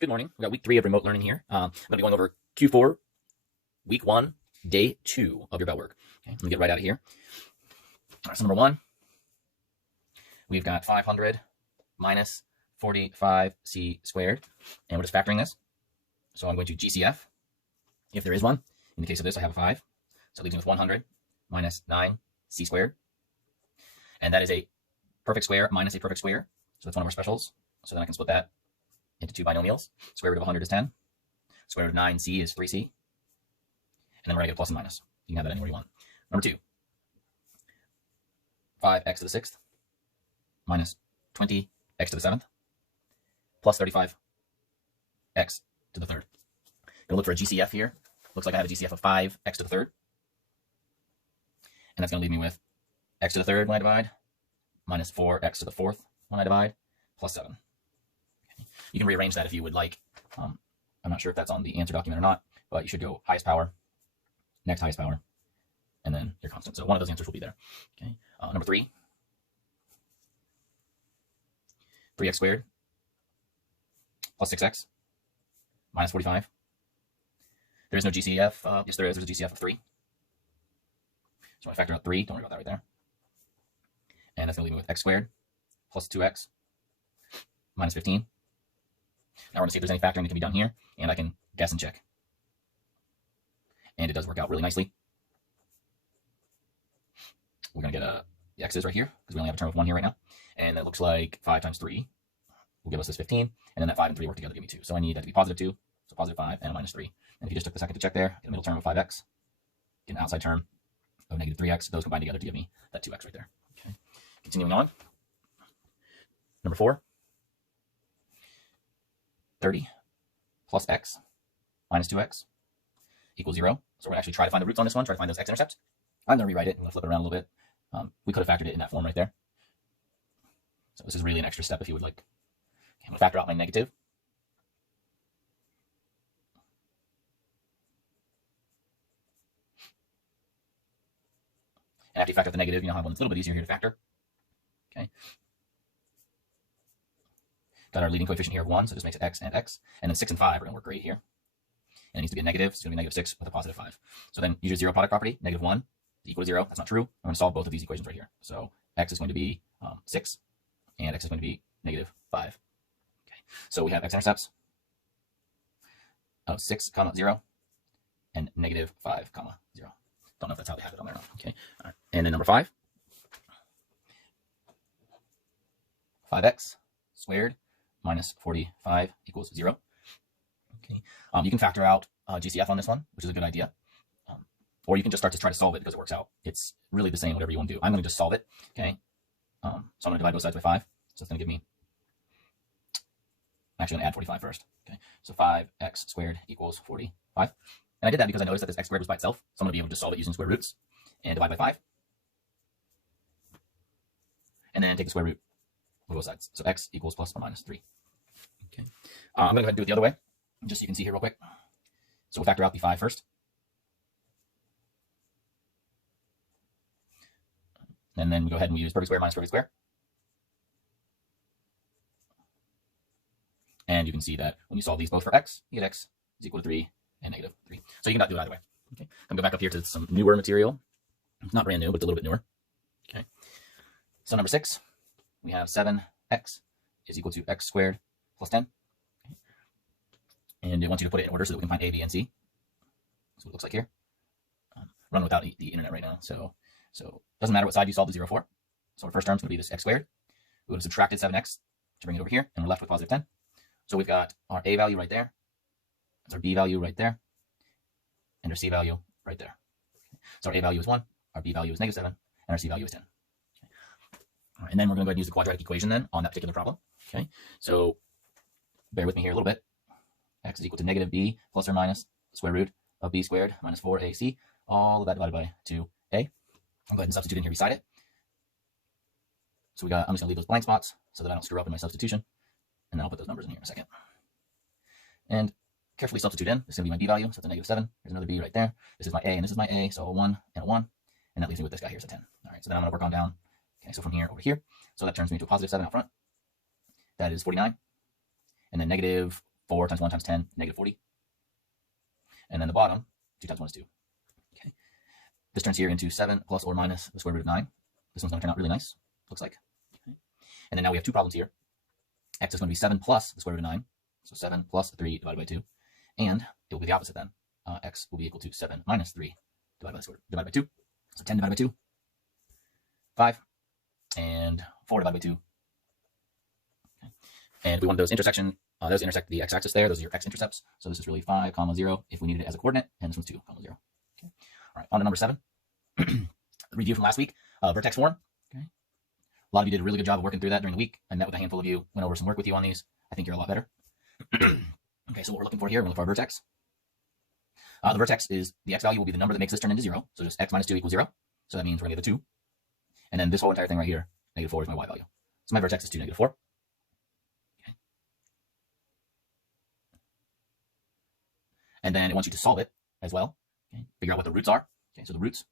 Good morning. We got week 3 of remote learning here. I'm going to be going over Q4, week 1, day 2 of your bell work. Okay, let me get right out of here. All right, so number 1, we've got 500 minus 45c squared, and we're just factoring this. So I'm going to GCF, if there is one. In the case of this, I have a 5. So it leaves me with 100 minus 9c squared. And that is a perfect square minus a perfect square. So that's one of our specials. So then I can split that into 2 binomials. Square root of 100 is 10. Square root of 9c is 3c. And then we're going to get a plus and minus. You can have that anywhere you want. Number 2, 5x to the 6th minus 20x to the 7th plus 35x to the 3rd. Going to look for a GCF here. Looks like I have a GCF of 5x to the 3rd. And that's going to leave me with x to the 3rd when I divide, minus 4x to the 4th when I divide, plus 7. Okay. You can rearrange that if you would like. I'm not sure if that's on the answer document or not, but you should go highest power, next highest power, and then your constant. So one of those answers will be there. Okay. Number 3, 3x squared plus 6x minus 45. There is no GCF. Yes, there is. There's a GCF of 3. So I factor out 3. Don't worry about that right there. And that's going to leave me with x squared plus 2x minus 15. Now we're going to see if there's any factoring that can be done here, and I can guess and check. And it does work out really nicely. We're going to get the x's right here, because we only have a term of 1 here right now. And that looks like 5 times 3 will give us this 15. And then that 5 and 3 work together to give me 2. So I need that to be positive 2, so positive 5 and a minus 3. And if you just took the second to check there, get a middle term of 5x, get an outside term of negative 3x. Those combine together to give me that 2x right there. Okay. Continuing on. Number 4, 30 plus x minus 2x equals 0. So we're going to actually try to find the roots on this one, try to find those x-intercepts. I'm going to rewrite it. I'm going to flip it around a little bit. We could have factored it in that form right there. So this is really an extra step if you would like. Okay, I'm going to factor out my negative. And after you factor out the negative, you now have one that's a little bit easier here to factor. Okay. Got our leading coefficient here of 1, so this makes it x and x. And then 6 and 5 are going to work great here. And it needs to be a negative, so it's going to be negative 6 with a positive 5. So then use your zero product property, negative 1 is equal to 0. That's not true. I'm going to solve both of these equations right here. So x is going to be 6, and x is going to be negative 5. Okay. So we have x-intercepts of 6, 0, and negative 5, 0. Don't know if that's how they have it on there or not. Okay. All right. And then number 5, 5x squared minus 45 equals 0. Okay. You can factor out GCF on this one, which is a good idea. Or you can just start to try to solve it because it works out. It's really the same, whatever you want to do. I'm going to just solve it. Okay. So I'm going to divide both sides by 5. So it's going to give me, I'm actually going to add 45 first. Okay. So 5x squared equals 45. And I did that because I noticed that this x squared was by itself. So I'm going to be able to solve it using square roots and divide by 5. And then take the square root of both sides. So x equals plus or minus 3. Okay. I'm going to go ahead and do it the other way, just so you can see here real quick. So we'll factor out the 5 first. And then we go ahead and we use perfect square minus perfect square. And you can see that when you solve these both for x, you get x is equal to 3 and negative 3. So you can do it either way. Okay. I'm going to go back up here to some newer material. It's not brand new, but it's a little bit newer. Okay. So number 6, we have 7x is equal to x squared plus 10. Okay. And it wants you to put it in order so that we can find a, b, and c. That's what it looks like here. Run without the internet right now. So it doesn't matter what side you solve the 0 for. So our first term is going to be this x squared. We would have subtracted 7x to bring it over here, and we're left with positive 10. So we've got our a value right there. That's our b value right there. And our c value right there. So our a value is 1, our b value is negative 7, and our c value is 10. Okay. All right, and then we're going to go ahead and use the quadratic equation then on that particular problem. Okay, so bear with me here a little bit. X is equal to negative b plus or minus square root of b squared minus 4ac, all of that divided by 2a. I'll go ahead and substitute in here beside it. So I'm just going to leave those blank spots so that I don't screw up in my substitution. And then I'll put those numbers in here in a second. And carefully substitute in. This is going to be my b value, so it's a negative 7. There's another b right there. This is my a, and this is my a, so a 1 and a 1. And that leaves me with this guy here, so 10. All right, so then I'm going to work on down. Okay, so from here over here. So that turns me to a positive 7 out front. That is 49. And then negative 4 times 1 times 10, negative 40. And then the bottom, 2 times 1 is 2. Okay. This turns here into 7 plus or minus the square root of 9. This one's going to turn out really nice, looks like. Okay. And then now we have two problems here. X is going to be 7 plus the square root of 9. So 7 plus 3 divided by 2. And it will be the opposite then. X will be equal to 7 minus 3 divided by 2. So 10 divided by 2, 5. And 4 divided by 2. Okay. And we want those intersection, those intersect the x-axis there. Those are your x-intercepts. So this is really 5, 0, if we needed it as a coordinate. And this one's 2, 0. Okay. All right, on to number 7. Review from last week, vertex form. Okay. A lot of you did a really good job of working through that during the week. I met with a handful of you, went over some work with you on these. I think you're a lot better. Okay, so what we're looking for here, we're looking for our vertex. The vertex is, the x value will be the number that makes this turn into 0. So just x minus 2 equals 0. So that means we're going to get a 2. And then this whole entire thing right here, negative 4 is my y value. So my vertex is 2, negative 4. Okay. And then it wants you to solve it as well. Okay. Figure out what the roots are. Okay, so the roots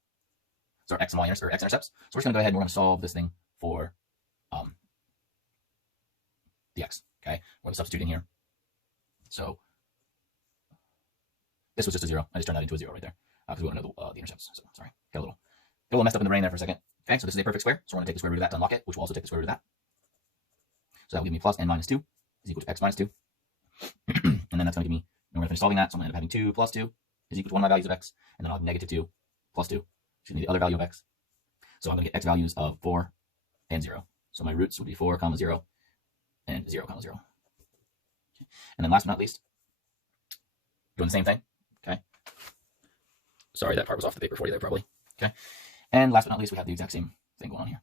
are x and y or x-intercepts. So we're just going to go ahead and we're going to solve this thing for the x. Okay, we're going to substitute in here. So this was just a 0. I just turned that into a 0 right there because we want to know the intercepts. So sorry, got a little messed up in the brain there for a second. Okay, so this is a perfect square. So we're going to take the square root of that to unlock it, which will also take the square root of that. So that will give me plus n minus 2 is equal to x minus 2. And then that's going to give me, we're going to finish solving that. So I'm going to end up having 2 plus 2 is equal to one of my values of x. And then I'll have negative 2 plus 2, which is the other value of x. So I'm going to get x values of 4 and 0. So my roots would be 4, 0, and 0, 0. And then last but not least, doing the same thing. Okay. Sorry, that part was off the paper for you there probably. Okay. And last but not least, we have the exact same thing going on here.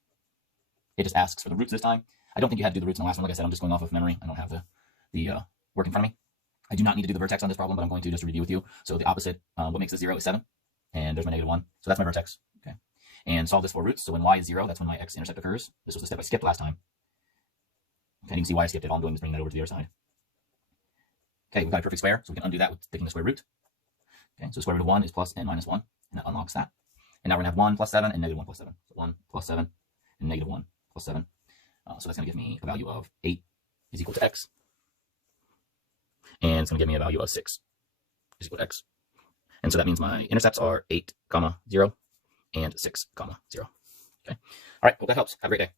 It just asks for the roots this time. I don't think you had to do the roots in the last one. Like I said, I'm just going off of memory. I don't have the work in front of me. I do not need to do the vertex on this problem, but I'm going to just to review with you. So the opposite, what makes this 0 is 7. And there's my negative 1. So that's my vertex. Okay. And solve this for roots. So when y is 0, that's when my x-intercept occurs. This was the step I skipped last time. Okay, you can see why I skipped it. All I'm doing is bringing that over to the other side. Okay, we've got a perfect square, so we can undo that with taking the square root. Okay, so the square root of 1 is plus n minus 1, and that unlocks that. And now we're going to have 1 plus 7 and negative 1 plus 7. So 1 plus 7 and negative 1 plus 7. So that's going to give me a value of 8 is equal to x. And it's going to give me a value of 6 is equal to x. And so that means my intercepts are 8, 0, and 6, 0. Okay. All right, hope that helps. Have a great day.